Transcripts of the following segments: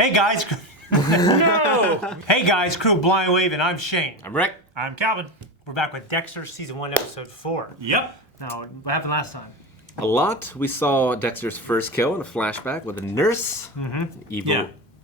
Hey guys. No! Hey guys, crew Blind Waving. I'm Shane. I'm Rick. I'm Calvin. We're back with Dexter, season 1, episode 4. Yep. Now, what happened last time? A lot. We saw Dexter's first kill in a flashback with a nurse.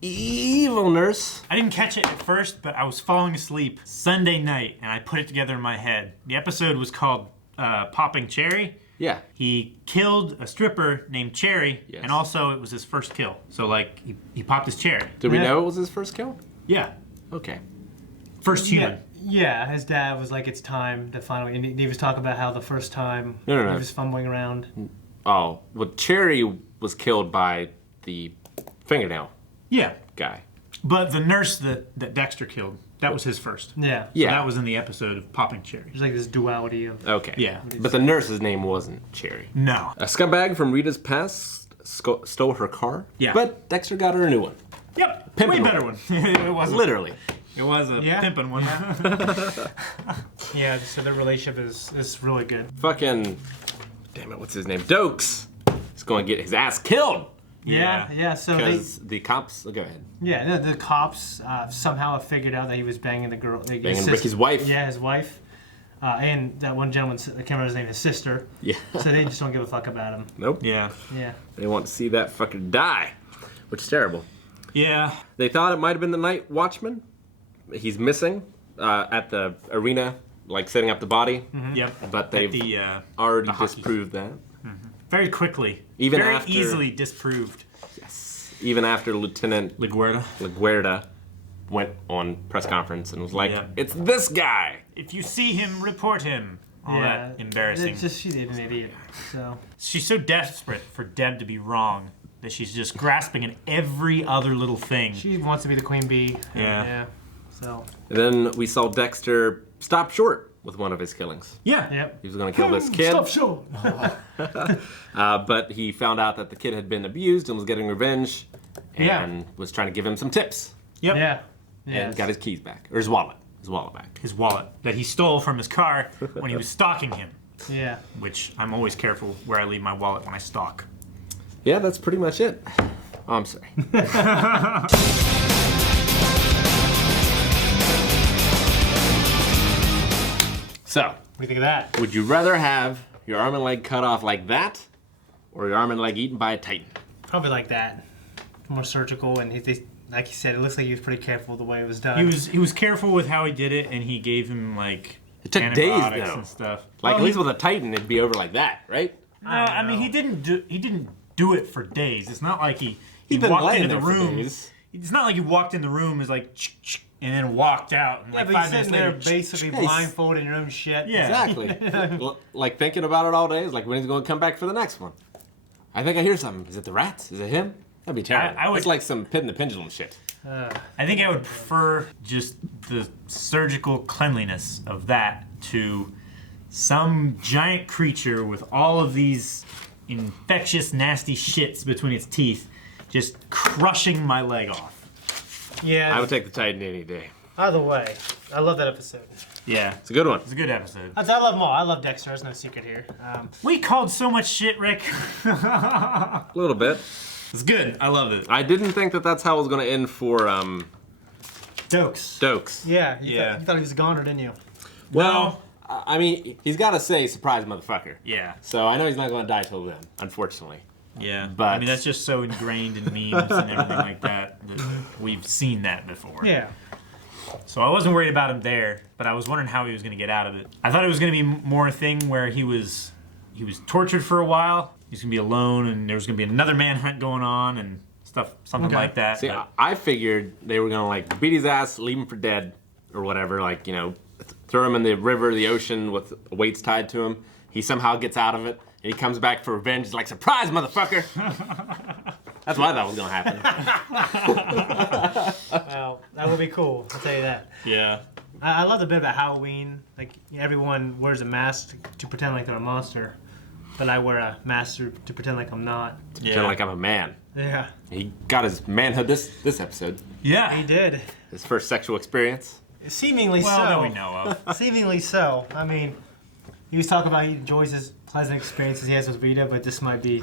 Evil nurse. I didn't catch it at first, but I was falling asleep Sunday night, and I put it together in my head. The episode was called Popping Cherry. Yeah. He killed a stripper named Cherry, Yes. and also it was his first kill. So, like, he popped his cherry. Did we know it was his first kill? Yeah. Okay. First human. Yeah, his dad was like, it's time to finally, and he was talking about how the first time he was fumbling around. Oh, well, Cherry was killed by the fingernail Yeah. guy. But the nurse that Dexter killed, that was his first. Yeah. So Yeah. that was in the episode of Popping Cherry. There's like this duality of... Okay. Yeah. But the nurse's name wasn't Cherry. No. A scumbag from Rita's past stole her car. Yeah. But Dexter got her a new one. Yep. Pimpin' Way one. better one. It wasn't. Literally. It was a pimpin' one. Yeah, so their relationship is really good. Fucking, damn it, what's his name? Dokes. He's going to get his ass killed. Yeah, so they... Because the cops, go ahead. Yeah, the cops somehow have figured out that he was banging the girl. Like, Banging Ricky's wife. Yeah, his wife. And that one gentleman, I can't remember his name, his sister. Yeah. So they just don't give a fuck about him. Nope. Yeah. Yeah. They want to see that fucker die, which is terrible. Yeah. They thought it might have been the night watchman. He's missing at the arena, like setting up the body. Yep. But they've already disproved that. Very quickly. Even very after- easily disproved. Yes. Even after Lieutenant LaGuardia. went on press conference and was like, Yeah. "It's this guy." If you see him, report him. All that embarrassing. It's just, she's an idiot. So She's so desperate for Deb to be wrong that she's just grasping at every other little thing. she wants to be the queen bee. Yeah. So. And then we saw Dexter stop short with one of his killings. Yeah. Yep. He was going to kill this kid. Stop short. But he found out that the kid had been abused and was getting revenge and was trying to give him some tips. Yep. Yeah. And got his keys back. Or his wallet. His wallet back. His wallet that he stole from his car when he was stalking him. Yeah. Which I'm always careful where I leave my wallet when I stalk. Yeah, that's pretty much it. Oh, I'm sorry. So, What do you think of that? would you rather have your arm and leg cut off like that, or your arm and leg eaten by a titan? Probably like that. More surgical, and like you said, it looks like he was pretty careful with the way it was done. He was careful with how he did it, and he gave him like It took days, antibiotics though. and stuff. Like, at least with a titan, it'd be over like that, right? No, I mean he didn't do it for days. It's not like he been walked laying into the there for room. days. It's not like he walked in the room is like and then walked out and like but 5 you're minutes sitting there later. basically blindfolded in your own shit. Yeah. Exactly. Like, thinking about it all day. It's like, when he's going to come back for the next one? I think I hear something. Is it the rats? Is it him? That'd be terrible. I would- It's like some Pit in the Pendulum shit. I think I would prefer just the surgical cleanliness of that to some giant creature with all of these infectious, nasty shits between its teeth just crushing my leg off. Yeah. I would take the titan any day. Either way, I love that episode. Yeah, It's a good one. it's a good episode. I love them all. I love Dexter. There's no secret here. We called so much shit, Rick. A little bit. It's good. I loved it. I didn't think that that's how it was going to end for Dokes. Dokes. Yeah. Yeah. You thought he was a goner, didn't you? Well, I mean, he's got to say, surprise motherfucker. Yeah. So I know he's not going to die till then, unfortunately. Yeah. But- I mean, that's just so ingrained in memes and everything like that we've seen that before. Yeah. So I wasn't worried about him there, but I was wondering how he was going to get out of it. I thought it was going to be more a thing where he was tortured for a while. He's going to be alone, and there was going to be another manhunt going on and stuff, something like that. See, but- I figured they were going to, like, beat his ass, leave him for dead, or whatever, like, you know, throw him in the river, the ocean with weights tied to him. He somehow gets out of it, and he comes back for revenge. He's like, surprise, motherfucker! That's what I thought was going to happen. Well, that would be cool. I'll tell you that. Yeah. I love the bit about Halloween. Like, everyone wears a mask to pretend like they're a monster. But I wear a mask to pretend like I'm not. Pretend like I'm a man. Yeah. He got his manhood this episode. Yeah. He did. His first sexual experience. Seemingly Well, so. that we know of. Seemingly so. I mean, he was talking about he enjoys his pleasant experiences he has with Rita, but this might be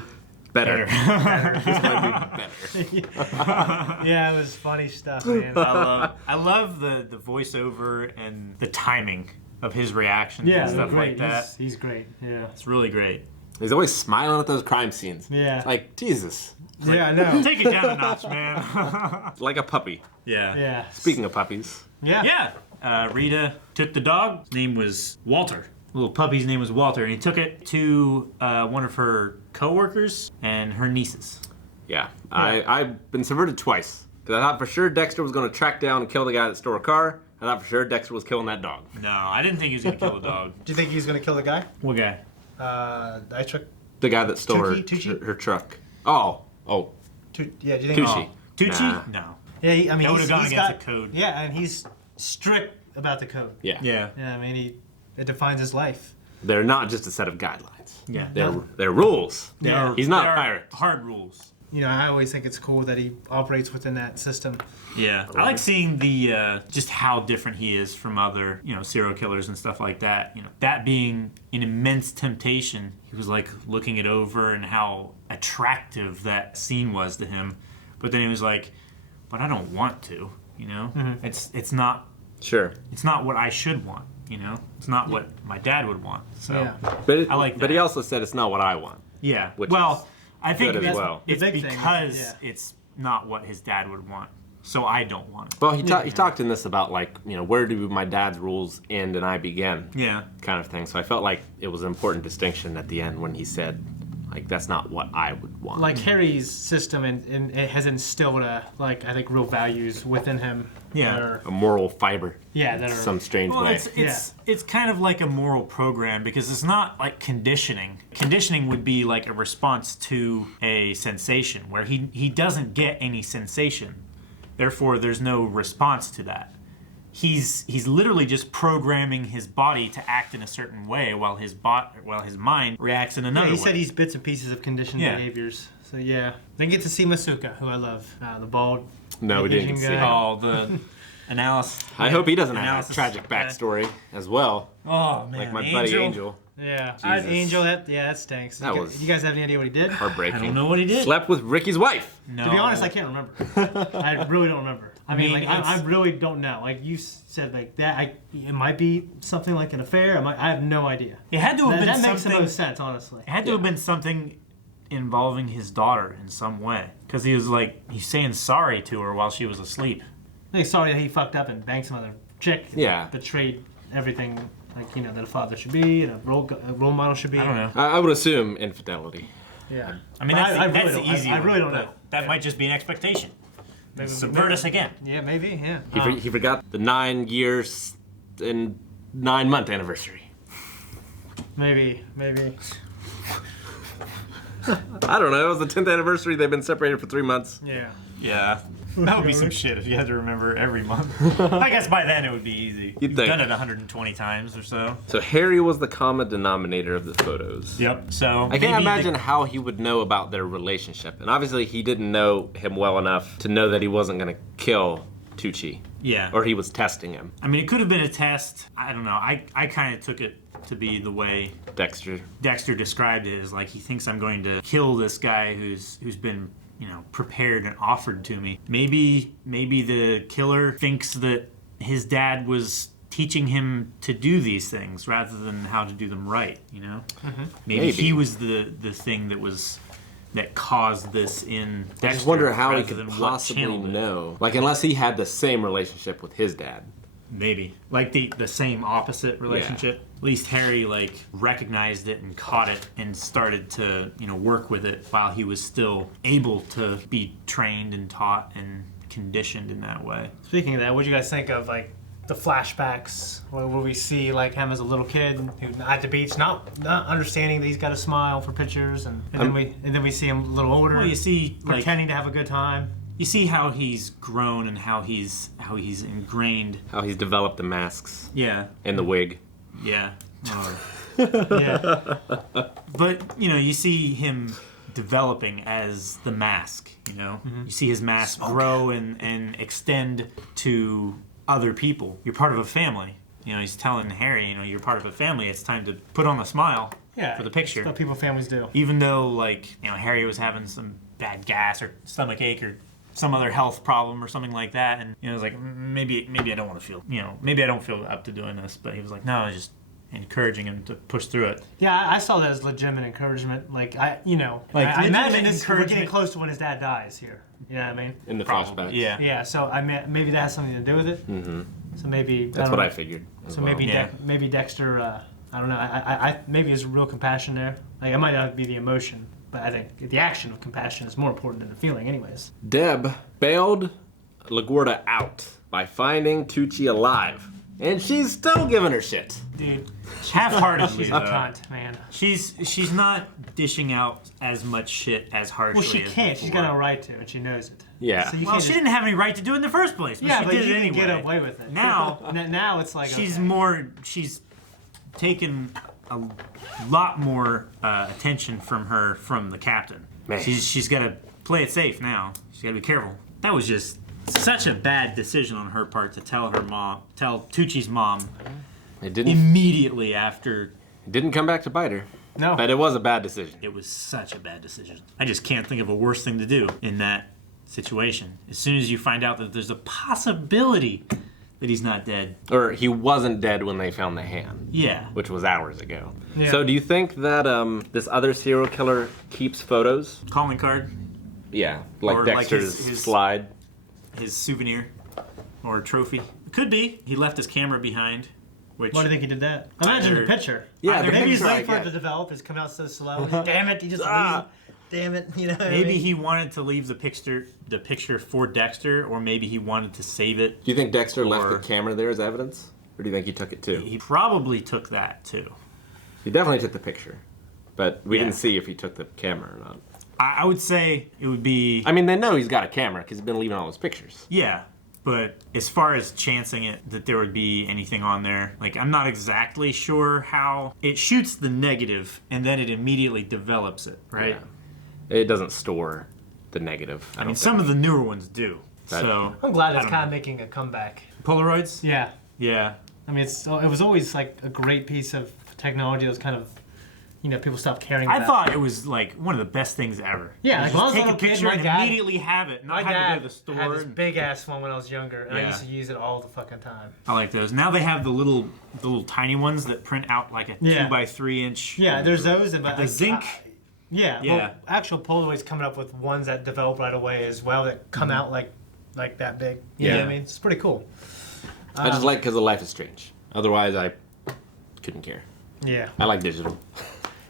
Better. This might be better. Yeah, it was funny stuff, man. I love the voiceover and the timing of his reactions Yeah, and stuff great. like that. He's great. Yeah. It's really great. He's always smiling at those crime scenes. Yeah. Like, Jesus. Yeah, I know. Take it down a notch, man. Like a puppy. Yeah. Yeah. Speaking of puppies. Yeah. Yeah. Rita took the dog. His name was Walter. Little puppy's name was Walter, and he took it to one of her coworkers and her nieces. Yeah. I've been subverted twice. Because I thought for sure Dexter was going to track down and kill the guy that stole a car. I thought for sure Dexter was killing that dog. No, I didn't think he was gonna kill the dog. Do you think he's gonna kill the guy? What guy? I took. The guy that stole Tucci? her truck. Oh. Yeah. Do you think? Tucci. Tucci? Nah. No. Yeah. I mean, That would've gone he's against got the code. Yeah, and he's strict about the code. Yeah. Yeah. Yeah. I mean, it defines his life. They're not just a set of guidelines. Yeah. They're rules. Yeah. He's not a They are pirate. Hard rules. You know, I always think it's cool that he operates within that system. Yeah, I like seeing the just how different he is from other serial killers and stuff like that. That being an immense temptation, he was like looking it over and how attractive that scene was to him. But then he was like, "But I don't want to." It's not what I should want. It's not what my dad would want. So Yeah. But I like But he that. also said it's not what I want. yeah, Which well, I think good as that's, well. it's The big thing, because yeah. it's not what his dad would want. So I don't want it. Well, he talked in this about where do my dad's rules end and I begin, Yeah. kind of thing. So I felt like it was an important distinction at the end when he said, that's not what I would want. Like Harry's system, and it has instilled I think real values within him. Yeah. That are, a moral fiber. yeah. That are. Some strange Well, way. it's kind of like a moral program because it's not like conditioning. Conditioning would be like a response to a sensation where he doesn't get any sensation. Therefore, there's no response to that. He's literally just programming his body to act in a certain way while his mind reacts in another He way. said he's bits and pieces of conditioned Yeah. behaviors. So yeah. Then get to see Masuka, who I love, the bald. No, we didn't Asian see guy. him. Oh, the analysis. I hope he doesn't have a analysis. tragic backstory as well, Oh man, like my buddy Angel. Yeah. Jesus. Angel. That stinks. That you, was- you guys have any idea what he did? Heartbreaking. I don't know what he did. Slept with Ricky's wife. No. To be honest, I can't remember. I really don't remember. I mean, mean, I really don't know. Like you said, like that. It might be something like an affair. I have no idea. It had to have been That makes the something. most sense, honestly. It had to have been something involving his daughter in some way, because he's saying sorry to her while she was asleep. I think sorry that he fucked up and banged some other chick. Yeah. Betrayed everything, that a father should be and a role model should be. I don't know. I would assume infidelity. Yeah. I mean, But that's, I that's really the don't- easy I one, really don't but know. That might just be an expectation. Maybe- Subvert us again. Yeah, maybe. Yeah. He forgot the 9 years and 9 month anniversary. Maybe. I don't know. It was the 10th anniversary. They've been separated for 3 months. Yeah. Yeah. That would be some shit if you had to remember every month. I guess by then it would be easy. You'd You've think. done it 120 times or so. So Harry was the common denominator of the photos. Yep. So I can't imagine how he would know about their relationship. And obviously he didn't know him well enough to know that he wasn't going to kill Tucci. Yeah. Or he was testing him. I mean, it could have been a test. I don't know. I kind of took it to be the way Dexter. Dexter described it, as like he thinks I'm going to kill this guy who's been prepared and offered to me. Maybe the killer thinks that his dad was teaching him to do these things rather than how to do them right. Maybe he was the thing that caused this in Dexter. I just wonder how he rather could than what possibly channeled it. know. Unless he had the same relationship with his dad. Maybe. Like the same opposite relationship. At least Harry recognized it and caught it and started to, work with it while he was still able to be trained and taught and conditioned in that way. Speaking of that, what do you guys think of the flashbacks where we see him as a little kid who at the beach, not understanding that he's got to smile for pictures, and then we see him a little older, Well, you see pretending to have a good time. you see how he's grown and how he's ingrained. How he's developed the masks Yeah. and the wig. Yeah. Oh. Yeah. But, you see him developing as the mask, You see his mask grow and extend to other people. You're part of a family. He's telling Harry, you're part of a family. It's time to put on a smile. Yeah, for the picture. That's what people, families do. Even though, like, you know, Harry was having some bad gas or stomach ache or some other health problem or something like that, and you know, it was like maybe I don't want to feel, you know, maybe I don't feel up to doing this, but he was like, no, just encouraging him to push through it. Yeah, I saw that as legitimate encouragement. Like I Like, imagine this. We're getting encouragement. close to when his dad dies here. You know what I mean? In the Probably, flashbacks. yeah. Yeah. So maybe that has something to do with it. Mm-hmm. So maybe That's what I figured. So maybe Yeah. maybe Dexter. I don't know. I maybe there's real compassion there. Like it might not be the emotion, but I think the action of compassion is more important than the feeling, anyways. Deb bailed LaGuardia out by finding Tucci alive, and she's still giving her shit. Dude, Half-heartedly, she's though. a cunt, man. She's not dishing out as much shit as harshly. Well, she as can't. She's before. got no right to, and she knows it. Yeah. So you Well, can't she just- didn't have any right to do it in the first place. But Yeah, she but did you it can anyway. get away with it. Now, now it's like she's okay. she's taken a lot more attention from the captain. Man. She's got to play it safe now. She's got to be careful. That was just such a bad decision on her part to tell Tucci's mom It didn't immediately after. come back to bite her, No. but it was a bad decision. It was such a bad decision. I just can't think of a worse thing to do in that situation. As soon as you find out that there's a possibility that he's not dead. Or he wasn't dead when they found the hand, Yeah. which was hours ago. Yeah. So do you think that this other serial killer keeps photos? Calling card, Yeah, like Or like Dexter's his- slide. his souvenir or trophy. Could be. He left his camera behind. Which Why do you think he did that? Imagine the Either- picture. Yeah, the maybe he's picture I waiting for it get. to develop. It's coming out so slow. Damn it! He just Ah. damn it! You know. What I maybe mean? he wanted to leave the picture for Dexter, or maybe he wanted to save it. Do you think Dexter left Or- the camera there as evidence? Or do you think he took it too? He probably took that too. He definitely took the picture, but we Yeah. didn't see if he took the camera or not. I would say it would be I mean, they know he's got a camera because he's been leaving all his pictures. yeah. But as far as chancing it that there would be anything on there, like I'm not exactly sure how it shoots the negative and then it immediately develops it, right? Yeah. It doesn't store the negative. I mean, some of the newer ones do. That- So I'm glad I it's don't kind of know. making a comeback. Polaroids. Yeah. Yeah. I mean, it was always like a great piece of technology that was kind of, people stopped caring I about. thought it was like one of the best things ever. Yeah, You like, just when I was a take a little kid, picture my and dad- immediately have it, My not have to dad go to the store. had this and- big ass one when I was younger, and I Yeah. used to use it all the fucking time. I like those. Now they have the little tiny ones that print out like a Yeah. 2x3 inch. Yeah, there's those. But The zinc. Yeah, Yeah. well, actual Polaroid's coming up with ones that develop right away as well that come out like that big. You know what I Yeah. mean? It's pretty cool. I just like because of Life is Strange. Otherwise, I couldn't care. Yeah. I like digital.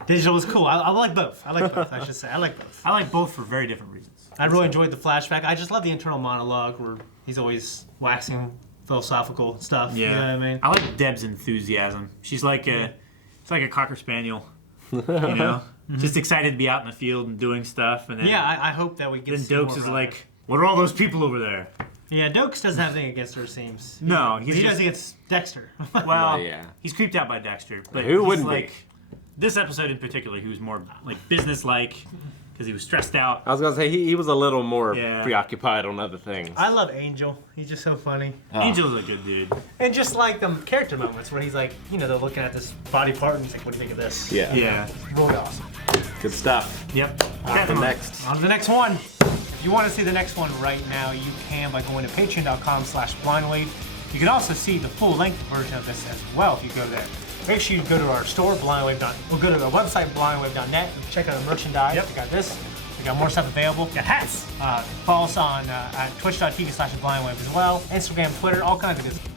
Digital is cool. I like both. I should say. I like both. I like both for very different reasons. I really enjoyed the flashback. I just love the internal monologue where he's always waxing philosophical stuff. Yeah. You know what I mean? I like Deb's enthusiasm. She's like it's like a cocker spaniel. You know? Just excited to be out in the field and doing stuff, and then Yeah, I hope that we get then some Dokes more is of like, what are all those people over there? it. Yeah, Dokes doesn't have anything against her, it seems. No, He he's does just against Dexter. well, Yeah. he's creeped out by Dexter, but Who he's wouldn't be? like this episode in particular, he was more like business-like because he was stressed out. I was gonna say he was a little more Yeah. preoccupied on other things. I love Angel. He's just so funny. Angel's a good dude. And just like the character moments where he's like, they're looking at this body part and he's like, what do you think of this? Yeah. Yeah. Really awesome. Good stuff. Yep. On to the Definitely. next. On to the next one. If you want to see the next one right now, you can by going to patreon.com/blindwave. You can also see the full-length version of this as well if you go there. Make sure you go to our store, blindwave. Or go to our website, blindwave.net. Check out our merchandise. Yep. We got this. We got more stuff available. Got hats. Follow us on at twitch.tv/blindwave as well. Instagram, Twitter, all kinds of good stuff.